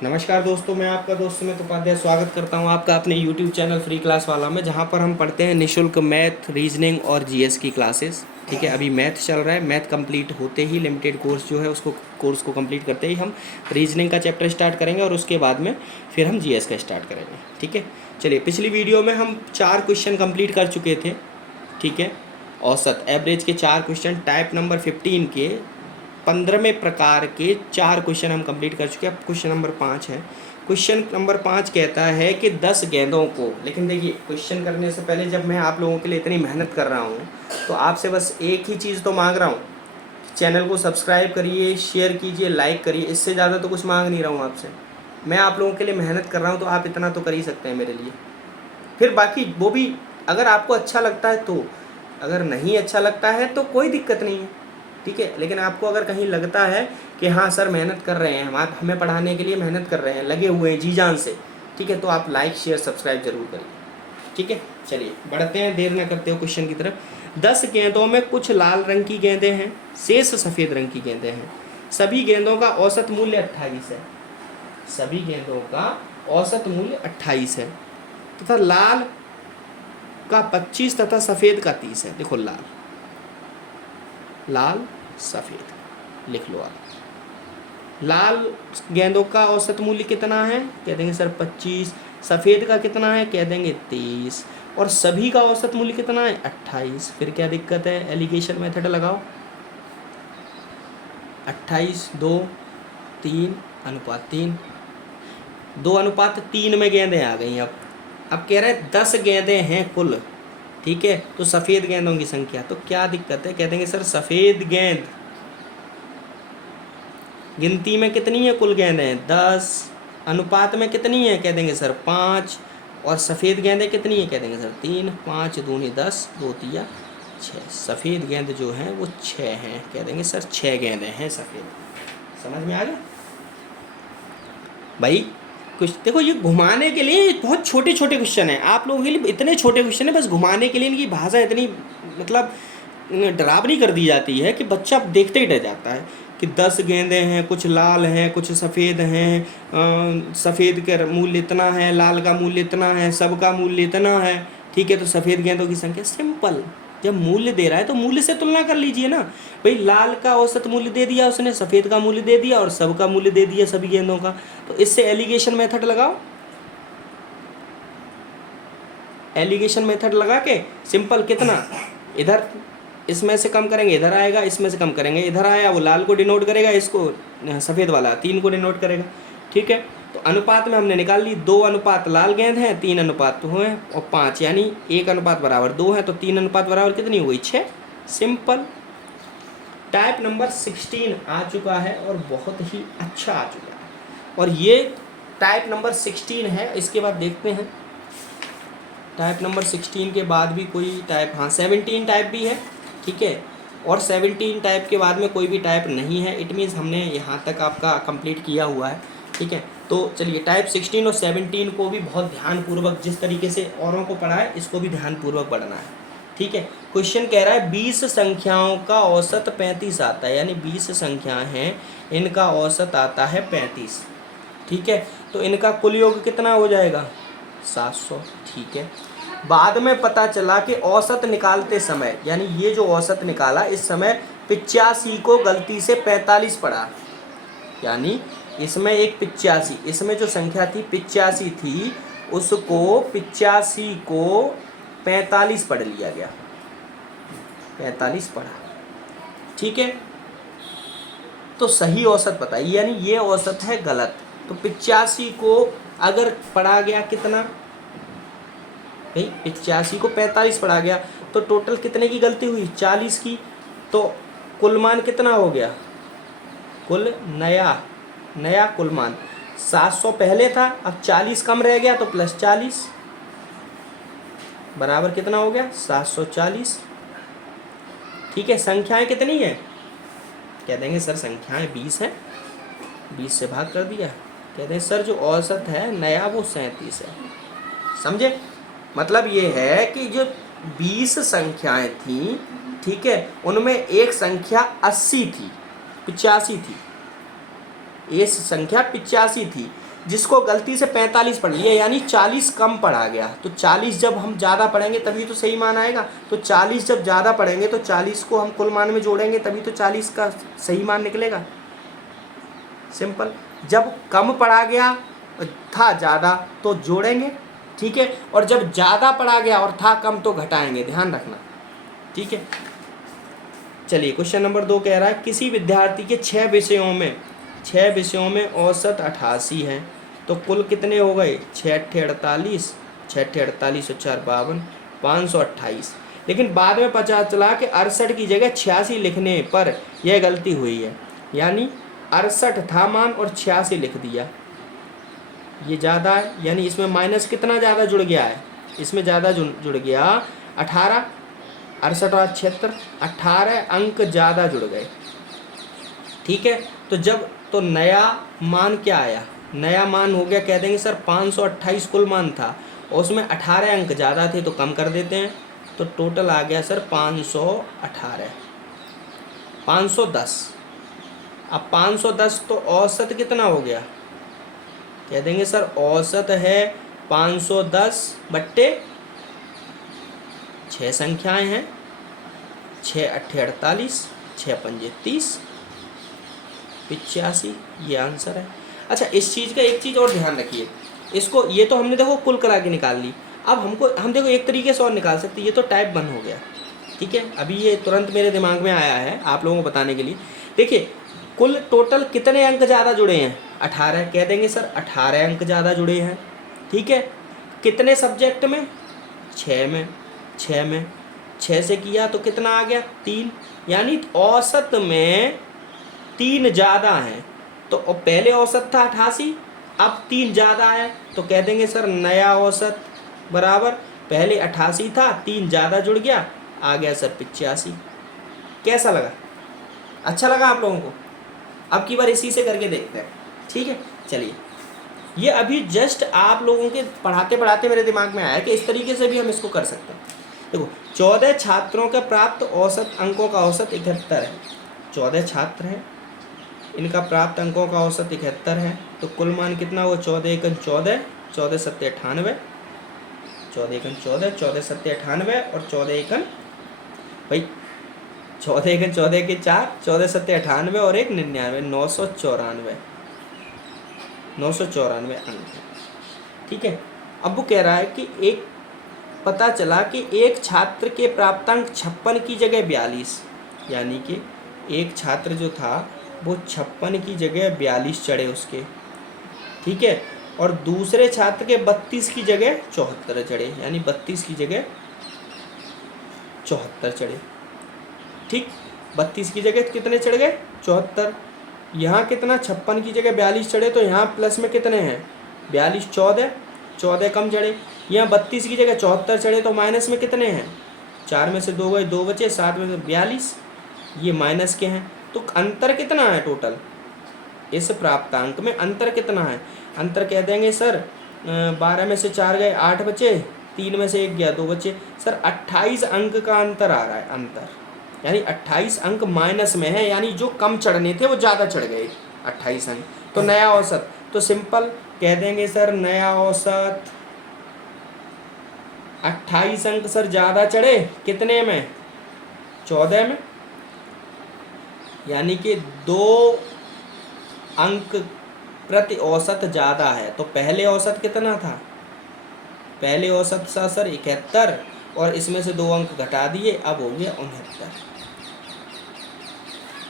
नमस्कार दोस्तों, मैं आपका दोस्त सुमित उपाध्याय स्वागत करता हूं आपका अपने YouTube चैनल फ्री क्लास वाला में, जहां पर हम पढ़ते हैं निशुल्क मैथ, रीजनिंग और जीएस की क्लासेस। ठीक है, अभी मैथ चल रहा है। मैथ कंप्लीट होते ही लिमिटेड कोर्स जो है उसको कोर्स को कंप्लीट करते ही हम रीजनिंग का चैप्टर स्टार्ट करेंगे और उसके बाद में फिर हम जीएस का स्टार्ट करेंगे। ठीक है, चलिए, पिछली वीडियो में हम 4 क्वेश्चन कंप्लीट कर चुके थे। ठीक है, औसत एवरेज के 4 क्वेश्चन, टाइप नंबर 15 के 15वें प्रकार के 4 क्वेश्चन हम कंप्लीट कर चुके हैं। अब क्वेश्चन नंबर 5 है। क्वेश्चन नंबर 5 कहता है कि 10 गेंदों को, लेकिन देखिए, क्वेश्चन करने से पहले जब मैं आप लोगों के लिए इतनी मेहनत कर रहा हूँ तो आपसे बस एक ही चीज़ तो मांग रहा हूँ, चैनल को सब्सक्राइब करिए, शेयर कीजिए, लाइक करिए। इससे ज़्यादा तो कुछ मांग नहीं रहा हूँ आपसे। मैं आप लोगों के लिए मेहनत कर रहा हूँ तो आप इतना तो कर ही सकते हैं मेरे लिए। फिर बाकी वो भी अगर आपको अच्छा लगता है तो, अगर नहीं अच्छा लगता है तो कोई दिक्कत नहीं है। ठीक है, लेकिन आपको अगर कहीं लगता है कि हाँ सर मेहनत कर रहे हैं, हम आप हमें पढ़ाने के लिए मेहनत कर रहे हैं, लगे हुए हैं जी जान से, ठीक है, तो आप लाइक शेयर सब्सक्राइब जरूर करिए। ठीक है, चलिए बढ़ते हैं, देर न करते हो क्वेश्चन की तरफ। 10 गेंदों में कुछ लाल रंग की गेंदें हैं, शेष सफ़ेद रंग की गेंदें हैं। सभी गेंदों का औसत मूल्य 28 है। सभी गेंदों का औसत मूल्य 28 है तथा लाल का 25 तथा सफ़ेद का 30 है। देखो, लाल लाल सफ़ेद लिख लो आप। लाल गेंदों का औसत मूल्य कितना है, कह देंगे सर 25। सफ़ेद का कितना है, कह देंगे 23। और सभी का औसत मूल्य कितना है, 28। फिर क्या दिक्कत है, एलिगेशन मेथड लगाओ। 28 2 3 अनुपात 3, 2 अनुपात 3 में गेंदें आ गई। अब कह रहे हैं 10 गेंदें हैं कुल। ठीक है, तो सफ़ेद गेंदों की संख्या, तो क्या दिक्कत है, कह देंगे सर सफ़ेद गेंद गिनती में कितनी है, कुल गेंदें हैं 10, अनुपात में कितनी है, कह देंगे सर 5, और सफ़ेद गेंदें कितनी है, कह देंगे सर 3, 5 दूनी 10, 2 तिया 6। सफ़ेद गेंद जो हैं वो 6 हैं, कह देंगे सर 6 गेंदें हैं सफ़ेद। समझ में आ गया भाई? कुछ देखो, ये घुमाने के लिए बहुत छोटे छोटे क्वेश्चन हैं, आप लोगों के लिए इतने छोटे क्वेश्चन हैं, बस घुमाने के लिए इनकी भाषा इतनी मतलब डरावनी कर दी जाती है कि बच्चा देखते ही डर जाता है कि 10 गेंदें हैं, कुछ लाल हैं, कुछ सफ़ेद हैं, सफ़ेद का मूल्य इतना है, लाल का मूल्य इतना है, सबका मूल्य इतना है। ठीक है, तो सफ़ेद गेंदों की संख्या सिंपल, जब मूल्य दे रहा है तो मूल्य से तुलना कर लीजिए ना भाई। लाल का औसत मूल्य दे दिया उसने, सफ़ेद का मूल्य दे दिया और सबका मूल्य दे दिया सभी गेंदों का, तो इससे एलिगेशन मेथड लगाओ। एलिगेशन मेथड लगा के सिंपल, कितना इधर इसमें से कम करेंगे इधर आएगा, इसमें से कम करेंगे इधर आया, वो लाल को डिनोट करेगा, इसको सफ़ेद वाला 3 को डिनोट करेगा। ठीक है, तो अनुपात में हमने निकाल ली, 2 अनुपात लाल गेंद है, 3 अनुपात हुए और 5, यानी 1 अनुपात बराबर 2 है, तो 3 अनुपात बराबर कितनी हो गई, 6। सिंपल। टाइप नंबर 16 आ चुका है और बहुत ही अच्छा आ चुका है, और ये टाइप नंबर 16 है। इसके बाद देखते हैं टाइप नंबर 16 के बाद भी कोई टाइप, हाँ 17 टाइप भी है। ठीक है, और 17 टाइप के बाद में कोई भी टाइप नहीं है, इट मीन्स हमने यहाँ तक आपका कंप्लीट किया हुआ है। ठीक है, तो चलिए टाइप 16 और 17 को भी बहुत ध्यानपूर्वक, जिस तरीके से औरों को पढ़ा है इसको भी ध्यानपूर्वक पढ़ना है। ठीक है, क्वेश्चन कह रहा है 20 संख्याओं का औसत 35 आता है, यानी 20 संख्याएं हैं, इनका औसत आता है 35। ठीक है, तो इनका कुल योग कितना हो जाएगा, 700। ठीक है, बाद में पता चला कि औसत निकालते समय, यानी ये जो औसत निकाला इस समय 85 को गलती से 45 पड़ा, यानी इसमें एक 85, इसमें जो संख्या थी 85 थी, उसको 85 को 45 पढ़ लिया गया, 45 पढ़ा। ठीक है, तो सही औसत बताइए, यानी ये औसत है गलत। तो 85 को अगर पढ़ा गया कितना भाई, 85 को 45 पढ़ा गया, तो टोटल कितने की गलती हुई, 40 की। तो कुल मान कितना हो गया, कुल नया कुल मान 700 पहले था, अब 40 कम रह गया, तो प्लस 40 बराबर कितना हो गया, 740। ठीक है, संख्याएं कितनी है, कह देंगे सर संख्याएं 20 है, 20 से भाग कर दिया। कहते हैं सर जो औसत है नया वो 37 है। समझे, मतलब ये है कि जो 20 संख्याएं थी, ठीक है, उनमें एक संख्या 80 थी, 85 थी, ये संख्या 85 थी, जिसको गलती से 45 पढ़ लिया यानी 40 कम पढ़ा गया, तो 40 जब हम ज़्यादा पढ़ेंगे तभी तो सही मान आएगा। तो 40 जब ज़्यादा पढ़ेंगे तो 40 को हम कुल मान में जोड़ेंगे तभी तो 40 का सही मान निकलेगा। सिंपल। जब कम पढ़ा गया था ज़्यादा तो जोड़ेंगे, ठीक है, और जब ज़्यादा पढ़ा गया और था कम तो घटाएंगे, ध्यान रखना, ठीक है। चलिए क्वेश्चन नंबर 2 कह रहा है किसी विद्यार्थी के 6 विषयों में औसत 88 है, तो कुल कितने हो गए? 6 अट्ठे 48, 6 अट्ठे 48 और 4 52, 528। लेकिन बाद में पता चला कि 68 की जगह 86 लिखने पर यह गलती हुई है, यानी 68 था मान और 86 लिख दिया। ये ज़्यादा है, यानी इसमें माइनस कितना ज़्यादा जुड़ गया है? इसमें ज़्यादा जुड़ गया 18, 68 और 76, 18 अंक ज़्यादा जुड़ गए, ठीक है। तो जब तो नया मान क्या आया? नया मान हो गया, कह देंगे सर 528 कुल मान था और उसमें 18 अंक ज़्यादा थे तो कम कर देते हैं, तो टोटल आ गया सर 518, 510। अब 510 तो औसत कितना हो गया? कह देंगे सर औसत है 510 बट्टे 6 संख्याएं हैं, 6 अट्ठे 48, 6 पंजे 30, 85, ये आंसर है। अच्छा, इस चीज़ का एक चीज़ और ध्यान रखिए, इसको ये तो हमने देखो कुल करा के निकाल ली। अब हम देखो एक तरीके से और निकाल सकते, ये तो टाइप 1 हो गया, ठीक है। अभी ये तुरंत मेरे दिमाग में आया है आप लोगों को बताने के लिए। देखिए कुल टोटल कितने अंक ज़्यादा जुड़े हैं? 18। कह देंगे सर 18 अंक ज़्यादा जुड़े हैं, ठीक है। कितने सब्जेक्ट में? 6 में। 6 से किया तो कितना आ गया? 3, यानी औसत में 3 ज़्यादा हैं। तो पहले औसत था 88, अब 3 ज़्यादा है, तो कह देंगे सर नया औसत बराबर पहले 88 था, 3 ज़्यादा जुड़ गया, आ गया सर 85। कैसा लगा? अच्छा लगा आप लोगों को? अब की बार इसी से करके देखते हैं, ठीक है। चलिए, ये अभी जस्ट आप लोगों के पढ़ाते पढ़ाते मेरे दिमाग में आया कि इस तरीके से भी हम इसको कर सकते हैं। देखो 14 छात्रों के प्राप्त औसत अंकों का औसत 71 है। 14 छात्र हैं, इनका प्राप्त अंकों का औसत 71 है, तो कुल मान कितना हुआ? 14 एकन 14, 14 सत्ते 98, 14 एकन 14, 14 सत्ते 98 और 14 एकन भाई 14 एकन 14 के 4, 14 सत्ते 98 और 1 99, 994 अंक, ठीक है। अब वो कह रहा है कि एक पता चला कि एक छात्र के प्राप्तांक 56 की जगह 42, यानी कि एक छात्र जो था वो 56 की जगह 42 चढ़े उसके, ठीक है। और दूसरे छात्र के 32 की जगह 74 चढ़े, यानी 32 की जगह 74 चढ़े, ठीक। 32 की जगह कितने चढ़ गए? 74। यहाँ कितना? 56 की जगह 42 चढ़े, तो यहाँ प्लस में कितने हैं? 42, 14 कम चढ़े। यहाँ 32 की जगह 74 चढ़े, तो माइनस में कितने हैं? 4 में से 2 गए, 2 बचे, 7 में से 42, ये माइनस के हैं। तो अंतर कितना है टोटल? इस प्राप्तांक में अंतर कितना है? अंतर कह देंगे सर 12 में से 4 गए, 8 बचे, 3 में से 1 गया, 2 बचे, सर 28 अंक का अंतर आ रहा है। अंतर यानी 28 अंक माइनस में है, यानी जो कम चढ़ने थे वो ज़्यादा चढ़ गए 28 अंक। तो नया औसत, तो सिंपल कह देंगे सर नया औसत 28 अंक सर ज़्यादा चढ़े, कितने में? 14 में, यानी कि 2 अंक प्रति औसत ज़्यादा है। तो पहले औसत कितना था? पहले औसत था सर 71 और इसमें से 2 अंक घटा दिए, अब हो गया 69।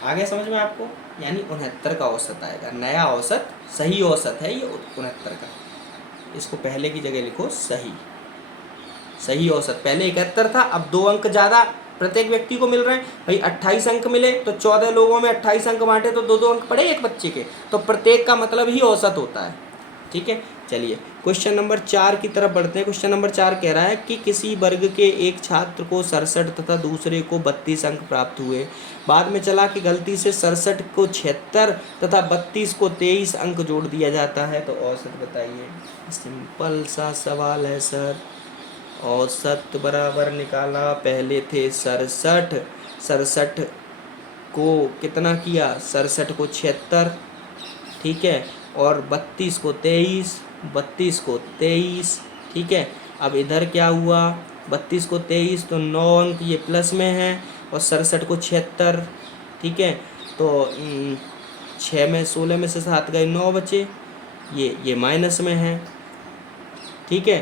आगे समझ में आपको? यानी 69 का औसत आएगा। नया औसत सही औसत है ये 69 का, इसको पहले की जगह लिखो सही औसत। पहले 71 था, अब 2 अंक ज़्यादा प्रत्येक व्यक्ति को मिल रहे हैं। भाई 28 अंक मिले तो 14 लोगों में 28 अंक बांटे तो 2-2 अंक पड़े एक बच्चे के, तो प्रत्येक का मतलब ही औसत होता है, ठीक है। चलिए क्वेश्चन नंबर 4 की तरफ बढ़ते हैं। क्वेश्चन नंबर 4 कह रहा है कि किसी वर्ग के एक छात्र को 67 तथा दूसरे को 32 अंक प्राप्त हुए। बाद में चला कि गलती से 67 को 76 तथा 32 को 23 अंक जोड़ दिया जाता है, तो औसत बताइए। सिंपल सा सवाल है सर। औसत बराबर निकाला, पहले थे 67 को कितना किया? 67 को 76, ठीक है, और 32 को 23, 32 को 23, ठीक है। अब इधर क्या हुआ, 32 को 23 तो 9 अंक ये प्लस में है, और 67 को 76, ठीक है। तो 6 में 16 में से 7 गए, 9 बचे, ये माइनस में है, ठीक है।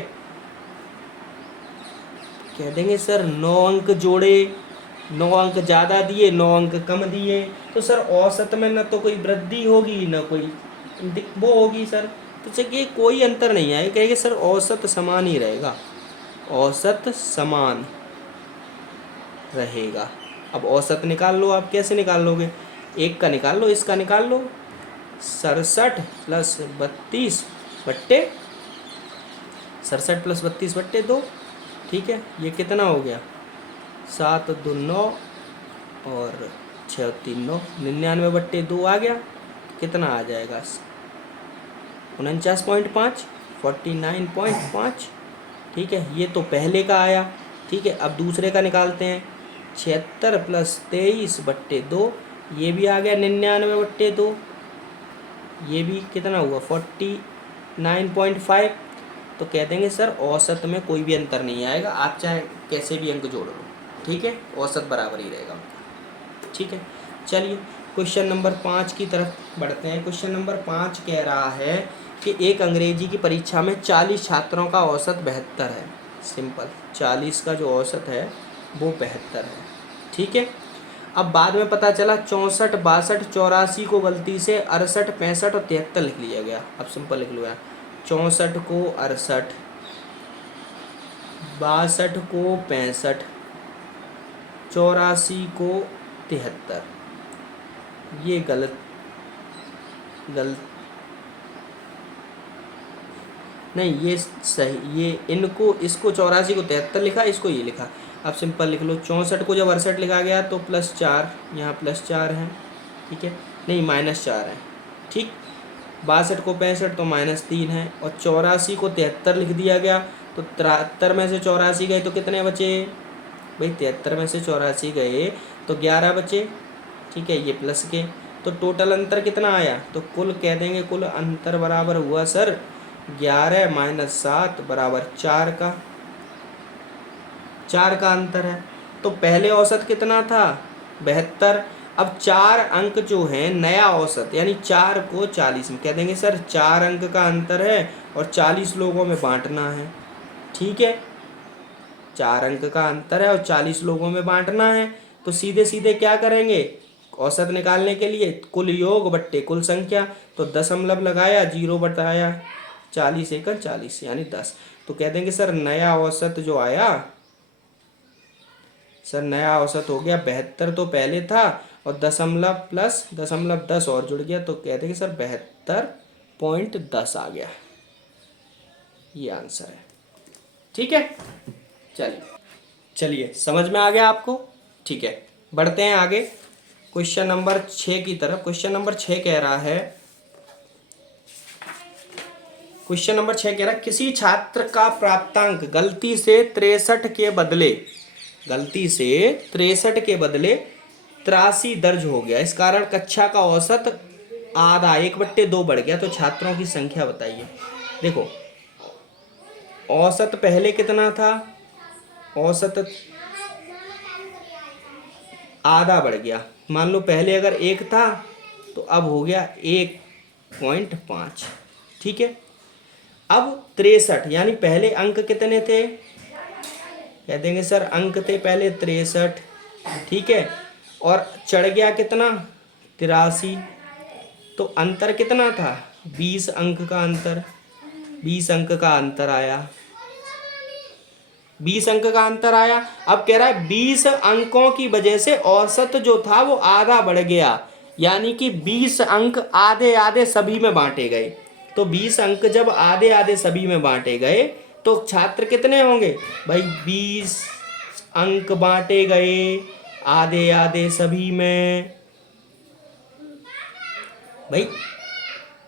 कह देंगे सर 9 अंक जोड़े, 9 अंक ज़्यादा दिए, 9 अंक कम दिए, तो सर औसत में ना तो कोई वृद्धि होगी ना कोई वो होगी सर। तो चलिए कोई अंतर नहीं आएगा, कहेंगे सर औसत समान ही रहेगा, औसत समान रहेगा। अब औसत निकाल लो, आप कैसे निकाल लोगे, एक का निकाल लो, इसका निकाल लो, 67 प्लस 32 बट्टे 67 प्लस 32 बट्टे 2, ठीक है। ये कितना हो गया, 7 2 9 और 6 3 9, 99 बट्टे 2 आ गया, कितना आ जाएगा 49.5, 49.5, ठीक है। ये तो पहले का आया, ठीक है। अब दूसरे का निकालते हैं, 76 प्लस 23 बट्टे 2, ये भी आ गया 99 बट्टे 2, ये भी कितना हुआ 49.5। तो कह देंगे सर औसत में कोई भी अंतर नहीं आएगा, आप चाहे कैसे भी अंक जोड़ लो, ठीक है, औसत बराबर ही रहेगा उनका, ठीक है। चलिए क्वेश्चन नंबर 5 की तरफ बढ़ते हैं। क्वेश्चन नंबर 5 कह रहा है कि एक अंग्रेजी की परीक्षा में 40 छात्रों का औसत 72 है। सिंपल, 40 का जो औसत है वो 72 है, ठीक है। अब बाद में पता चला 64 62 84 को गलती से 68 65 और 73 लिख लिया गया। अब सिंपल लिख लो यार, 64 को 68, 62 को 65, 84 को 73, ये गलत नहीं, ये सही, ये इनको इसको 84 को 73 लिखा, इसको ये लिखा। अब सिंपल लिख लो, 64 को जब 68 लिखा गया तो +4, यहाँ +4 है, ठीक है, नहीं -4 है, ठीक। 62 को 65 तो -3 है, और 84 को 73 लिख दिया गया, तो 73 में से 84 गए तो कितने बचे भाई, 73 में से 84 गए तो 11 बचे, ठीक है, ये प्लस के। तो टोटल अंतर कितना आया, तो कुल कह देंगे कुल अंतर बराबर हुआ सर 11 - 7 बराबर 4 का, 4 का अंतर है। तो पहले औसत कितना था 72, अब 4 अंक जो है नया औसत, यानी 4 को 40 में कह देंगे सर 4 अंक का अंतर है और 40 लोगों में बांटना है, ठीक है। 4 अंक का अंतर है और 40 लोगों में बांटना है, तो सीधे सीधे क्या करेंगे, औसत निकालने के लिए कुल योग बट्टे कुल संख्या, तो दशमलव लगाया, 0 बताया, 40 एकड़ 40 यानी 10। तो कह देंगे सर नया औसत जो आया, सर नया औसत हो गया 72, तो पहले था, और दशमलव प्लस दशमलव 10 और जुड़ गया, तो कह देंगे सर 72.10 आ गया, ये आंसर है, ठीक है। चलिए समझ में आ गया आपको, ठीक है। बढ़ते हैं आगे क्वेश्चन नंबर 6 की तरफ। क्वेश्चन नंबर 6 कह रहा है, क्वेश्चन नंबर 6 कह रहा है किसी छात्र का प्राप्तांक गलती से 63 के बदले 83 दर्ज हो गया, इस कारण कक्षा का औसत आधा 1/2 बढ़ गया, तो छात्रों की संख्या बताइए। देखो औसत पहले कितना था, औसत आधा बढ़ गया, मान लो पहले अगर 1 था तो अब हो गया 1.5, ठीक है। अब 63 यानी पहले अंक कितने थे, कह देंगे सर अंक थे पहले 63, ठीक है, और चढ़ गया कितना 83, तो अंतर कितना था 20 अंक का अंतर, 20 अंक का अंतर आया, 20 अंक का अंतर आया। अब कह रहा है 20 अंकों की वजह से औसत जो था वो आधा बढ़ गया, यानी कि 20 अंक आधे आधे सभी में बांटे गए। तो 20 अंक जब आधे आधे सभी में बांटे गए तो छात्र कितने होंगे भाई, 20 अंक बांटे गए आधे आधे सभी में, भाई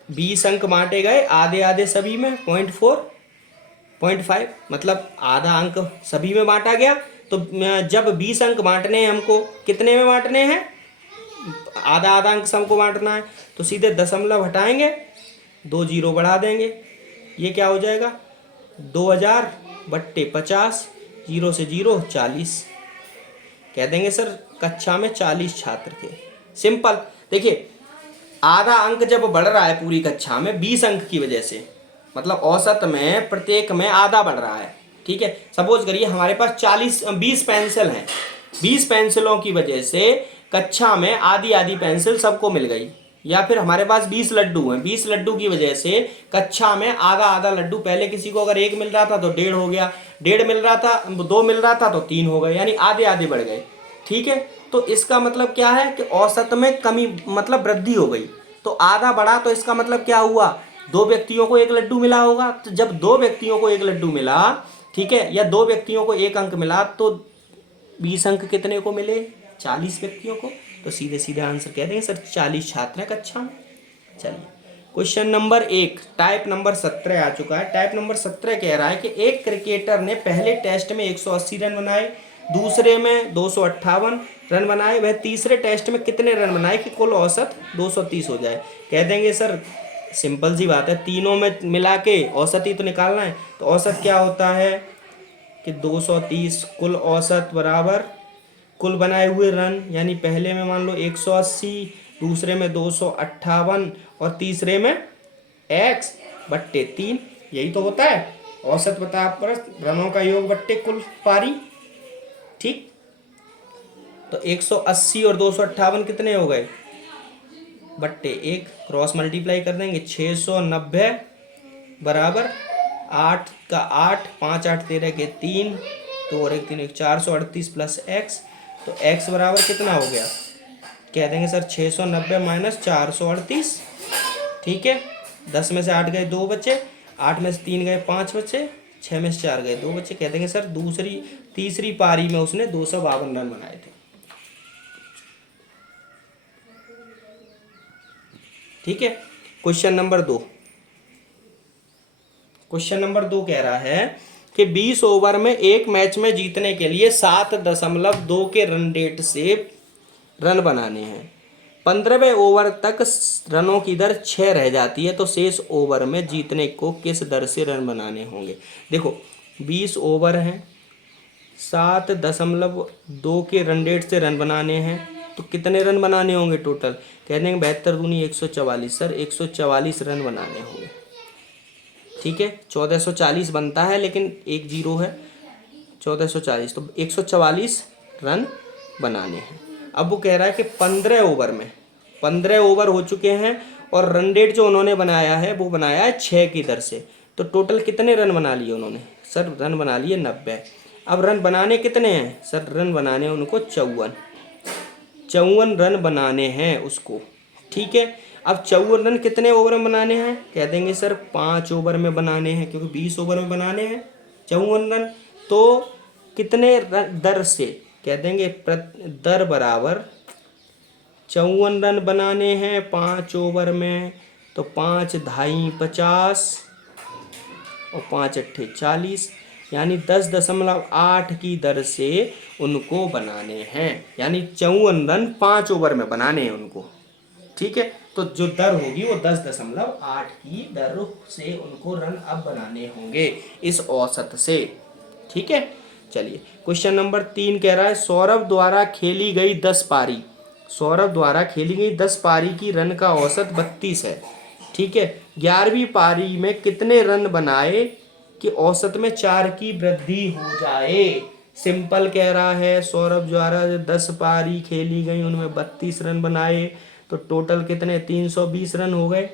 20 अंक बांटे गए आधे आधे सभी में 0.5, मतलब आधा अंक सभी में बांटा गया। तो जब 20 अंक बांटने हैं हमको, कितने में बांटने हैं, आधा आधा अंक सबको बांटना है, तो सीधे दशमलव हटाएंगे 2 जीरो बढ़ा देंगे, ये क्या हो जाएगा 2000 बट्टे 50, जीरो से जीरो 40। कह देंगे सर कक्षा में 40 छात्र थे। सिंपल। देखिए आधा अंक जब बढ़ रहा है पूरी कक्षा में 20 अंक की वजह से, मतलब औसत में प्रत्येक में आधा बढ़ रहा है, ठीक है। सपोज करिए हमारे पास 20 पेंसिल हैं, 20 पेंसिलों की वजह से कक्षा में आधी आधी पेंसिल सबको मिल गई, या फिर हमारे पास 20 लड्डू हैं, 20 लड्डू की वजह से कक्षा में आधा आधा लड्डू, पहले किसी को अगर 1 मिल रहा था तो 1.5 हो गया, 1.5 मिल रहा था, 2 मिल रहा था तो 3 हो गए, यानी आधे आधे बढ़ गए, ठीक है। तो इसका मतलब क्या है कि औसत में कमी मतलब वृद्धि हो गई। तो आधा बढ़ा तो इसका मतलब क्या हुआ, 2 व्यक्तियों को 1 लड्डू मिला होगा। तो जब 2 व्यक्तियों को 1 लड्डू मिला, ठीक है, या 2 व्यक्तियों को 1 अंक मिला, तो 20 अंक कितने को मिले, 40 व्यक्तियों को। तो सीधे सीधे आंसर कह देंगे सर 40 छात्र हैं कक्षा में। चलिए क्वेश्चन नंबर 1 टाइप नंबर 17 आ चुका है। टाइप नंबर 17 कह रहा है कि एक क्रिकेटर ने पहले टेस्ट में 180 रन बनाए, दूसरे में 258 रन बनाए, वह तीसरे टेस्ट में कितने रन बनाए कि कुल औसत 230 हो जाए। कह देंगे सर सिंपल सी बात है, तीनों में मिला के औसत ही तो निकालना है। तो औसत क्या होता है कि 230 कुल औसत बराबर कुल बनाए हुए रन, यानी पहले में मान लो 180, दूसरे में 258 और तीसरे में x बट्टे 3, यही तो होता है औसत बता पर रनों का योग बट्टे कुल पारी, ठीक। तो 180 और 258 कितने हो गए, बट्टे 1, क्रॉस मल्टीप्लाई कर देंगे, 690 बराबर 8 का 8, 5 8 13 के 3, तो और 1 3 1 438 प्लस x। तो x बराबर कितना हो गया, कह देंगे सर 690 माइनस 438, ठीक है। 10 में से 8 गए 2 बचे, 8 में से 3 गए 5 बचे, 6 में से 4 गए 2 बचे। कह देंगे सर तीसरी पारी में उसने 252 रन बनाए थे, ठीक है। क्वेश्चन नंबर 2, क्वेश्चन नंबर 2 कह रहा है कि 20 ओवर में एक मैच में जीतने के लिए 7.2 के रन रेट से रन बनाने हैं, 15वें ओवर तक रनों की दर 6 रह जाती है, तो शेष ओवर में जीतने को किस दर से रन बनाने होंगे। देखो 20 ओवर हैं, 7.2 के रन रेट से रन बनाने हैं, तो कितने रन बनाने होंगे टोटल, कह देंगे 72 दूनी 144, सर 144 रन बनाने होंगे, ठीक है। 1440 बनता है लेकिन एक जीरो है, 1440, तो 144 रन बनाने हैं। अब वो कह रहा है कि 15 ओवर में, 15 ओवर हो चुके हैं और रन रेट जो उन्होंने बनाया है वो बनाया है 6 की दर से, तो टोटल कितने रन बना लिए उन्होंने, सर रन बना लिए 90। अब रन बनाने कितने हैं, सर रन बनाने हैं उनको 54 रन बनाने हैं उसको, ठीक है। अब 54 रन कितने ओवर में बनाने हैं, कह देंगे सर 5 ओवर में बनाने हैं, क्योंकि 20 ओवर में बनाने हैं 54 रन। तो कितने दर से, कह देंगे दर बराबर 54 रन बनाने हैं 5 ओवर में, तो 5 ढाई 50 और 5 अट्ठे 40, यानी 10.8 की दर से उनको बनाने हैं, यानी 54 रन 5 ओवर में बनाने हैं उनको, ठीक है। तो जो दर होगी वो 10.8 की दर से उनको रन अब बनाने होंगे इस औसत से, ठीक है। चलिए क्वेश्चन नंबर 3 कह रहा है सौरभ द्वारा खेली गई 10 पारी, सौरभ द्वारा खेली गई 10 पारी की रन का औसत 32 है, ठीक है। 11वीं पारी में कितने रन बनाए कि औसत में 4 की वृद्धि हो जाए। सिंपल कह रहा है सौरभ द्वारा 10 पारी खेली गई उनमें 32 रन बनाए, तो टोटल कितने 320 रन हो गए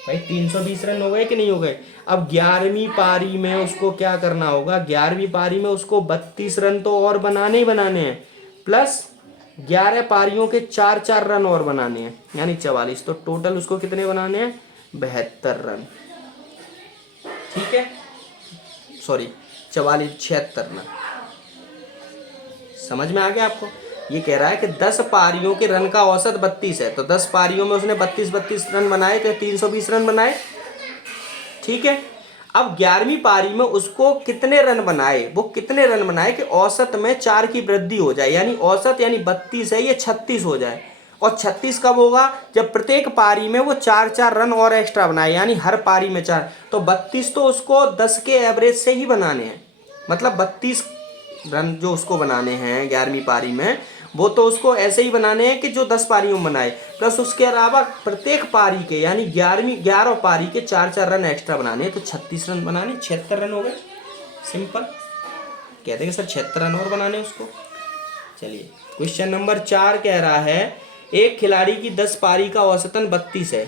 भाई, 320 रन हो गए कि नहीं हो गए। अब 11वीं पारी में उसको क्या करना होगा, 11वीं पारी में उसको 32 रन तो और बनाने ही बनाने हैं, प्लस 11 पारियों के 4 रन और बनाने हैं, यानी 44, तो टोटल उसको कितने बनाने हैं 72 रन, ठीक है। सॉरी 44 76 रन, समझ में आ गया आपको। ये कह रहा है कि 10 पारियों के रन का औसत 32 है, तो 10 पारियों में उसने 32 रन बनाए, तो 320 रन बनाए, ठीक है। अब 11वीं पारी में उसको कितने रन बनाए, वो कितने रन बनाए कि औसत में 4 की वृद्धि हो जाए, यानी औसत यानी 32 है ये 36 हो जाए, और 36 कब होगा, जब प्रत्येक पारी में वो 4-4 रन और एक्स्ट्रा बनाए, यानी हर पारी में 4। तो 32 तो उसको 10 के एवरेज से ही बनाने हैं, मतलब 32 रन जो उसको बनाने हैं 11वीं पारी में, वो तो उसको ऐसे ही बनाने हैं कि जो 10 पारियों में बनाए, प्लस उसके अलावा प्रत्येक पारी के यानी 11 पारी के 4-4 रन एक्स्ट्रा बनाने हैं। तो 36 रन बनाने, 76 रन हो गए। सिंपल कहते हैं सर 76 रन और बनाने उसको। चलिए क्वेश्चन नंबर 4 कह रहा है एक खिलाड़ी की 10 पारी का औसतन 32 है,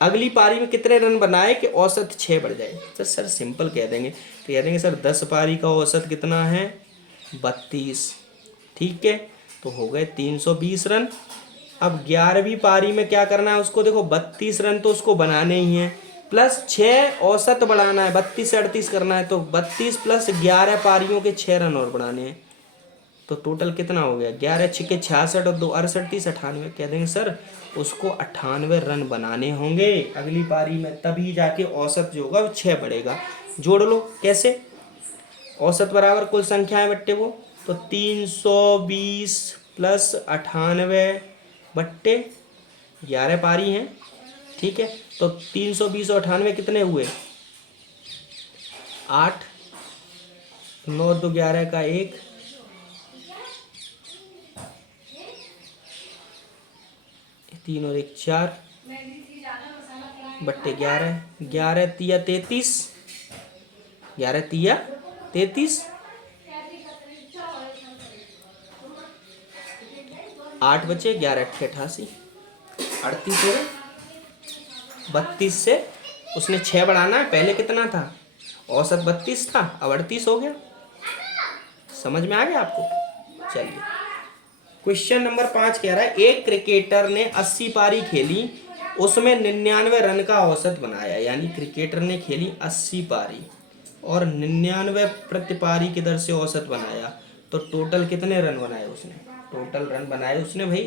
अगली पारी में कितने रन बनाए कि औसत 6 बढ़ जाए। तो सर सिंपल कह देंगे, तो कह देंगे सर 10 पारी का औसत कितना है 32, ठीक है, तो हो गए 320 रन। अब 11वीं पारी में क्या करना है उसको, देखो 32 रन तो उसको बनाने ही हैं, प्लस 6 औसत बढ़ाना है, 32 से 38 करना है, तो 32 प्लस 11 पारियों के 6 रन और बढ़ाने हैं। तो टोटल कितना हो गया, 11 छिके 66 और 2 38, 98। कह देंगे सर उसको 98 रन बनाने होंगे अगली पारी में, तभी जाके औसत जो होगा वो 6 बढ़ेगा। जोड़ लो कैसे, औसत बराबर कुल संख्याएं बट्टे वो, तो 320 प्लस 98 बट्टे 11 पारी हैं, ठीक है, तो 320 और 98 कितने हुए 8, 9 2 11 का 1, 3 और 1 4 बट्टे 11, 11 तिया 33, 11 तिया 33, 8 बचे 11 अट्ठे 88, 38 हो गए। 32 से उसने 6 बढ़ाना है, पहले कितना था औसत 32 था, अब 38 हो गया। समझ में आ गया आपको। चलिए क्वेश्चन नंबर 5 कह रहा है एक क्रिकेटर ने 80 पारी खेली, उसमें 99 रन का औसत बनाया, यानी क्रिकेटर ने खेली 80 पारी और 99 प्रति पारी की दर से औसत बनाया, तो टोटल कितने रन बनाए उसने, टोटल रन बनाए उसने भाई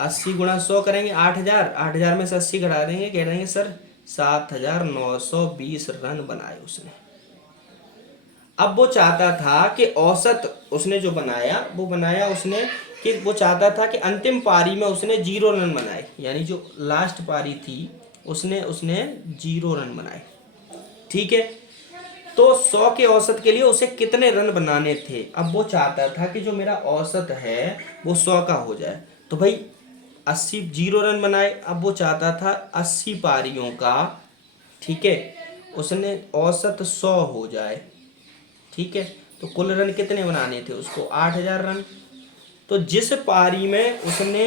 80 गुणा 100 करेंगे 8000, 8000 में से 80 घटा देंगे, कह देंगे सर 7920 रन बनाए उसने। अब वो चाहता था कि औसत उसने जो बनाया वो बनाया उसने कि वो चाहता था कि अंतिम पारी में उसने 0 रन बनाए, यानी जो लास्ट पारी थी उसने 0 रन बनाए, ठीक है। तो 100 के औसत के लिए उसे कितने रन बनाने थे, अब वो चाहता था कि जो मेरा औसत है वो 100 का हो जाए, तो भाई 80 0 रन बनाए, अब वो चाहता था 80 पारियों का, ठीक है, उसने औसत 100 हो जाए, ठीक है, तो कुल रन कितने बनाने थे उसको 8000 रन। तो जिस पारी में उसने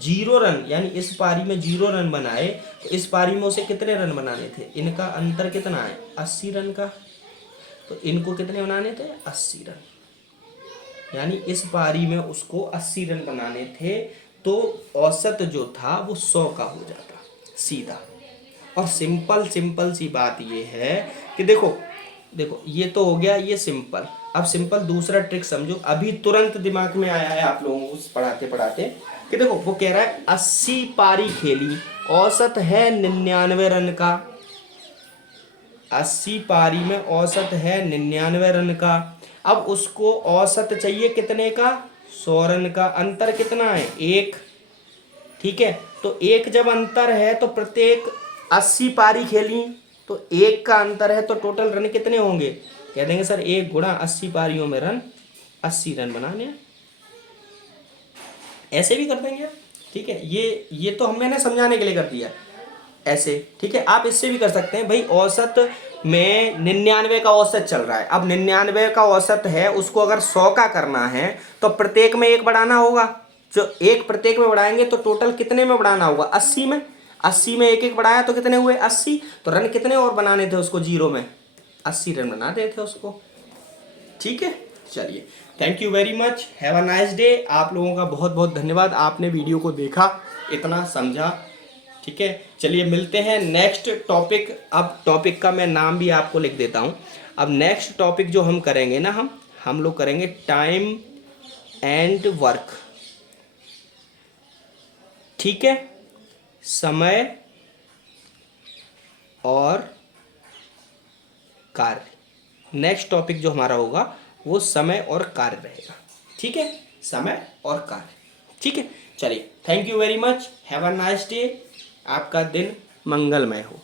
0 रन यानी इस पारी में 0 रन बनाए, तो इस पारी में उसे कितने रन बनाने थे, इनका अंतर कितना है 80 रन का, तो इनको कितने बनाने थे 80 रन, यानी इस पारी में उसको 80 रन बनाने थे, तो औसत जो था वो 100 का हो जाता सीधा। और सिंपल सिंपल सी बात ये है कि देखो देखो ये तो हो गया ये सिंपल। अब सिंपल दूसरा ट्रिक समझो, अभी तुरंत दिमाग में आया है आप लोगों को पढ़ाते पढ़ाते कि देखो वो कह रहा है 80 पारी खेली, औसत है 99 रन का, 80 पारी में औसत है 99 रन का। अब उसको औसत चाहिए कितने का 100 रन का, अंतर कितना है 1, ठीक है, तो 1 जब अंतर है तो प्रत्येक 80 पारी खेली तो 1 का अंतर है, तो टोटल रन कितने होंगे, कह देंगे सर 1 गुणा 80 पारियों में रन 80 रन बनाने हैं। ऐसे भी कर देंगे, ठीक है, ये तो मैंने समझाने के लिए कर दिया ऐसे, ठीक है। आप इससे भी कर सकते हैं भाई, औसत में 99 का औसत चल रहा है, अब 99 का औसत है उसको अगर 100 का करना है तो प्रत्येक में 1 बढ़ाना होगा, जो 1 प्रत्येक में बढ़ाएंगे तो टोटल कितने में बढ़ाना होगा 80 में, 80 में 1 1 बढ़ाया तो कितने हुए 80, तो रन कितने और बनाने थे उसको 0 में 80 रन बनाते थे उसको, ठीक है। चलिए thank you very much, have a nice day. आप लोगों का बहुत बहुत धन्यवाद, आपने वीडियो को देखा, इतना समझा, ठीक है। चलिए मिलते हैं नेक्स्ट टॉपिक। अब टॉपिक का मैं नाम भी आपको लिख देता हूँ। अब नेक्स्ट टॉपिक जो हम करेंगे ना, हम लोग करेंगे टाइम एंड वर्क, ठीक है, समय और कार्य। नेक्स्ट टॉपिक जो हमारा होगा वो समय और कार्य रहेगा, ठीक है। समय और कार्य। ठीक है, चलिए, thank you very much, have a nice day, आपका दिन मंगलमय हो।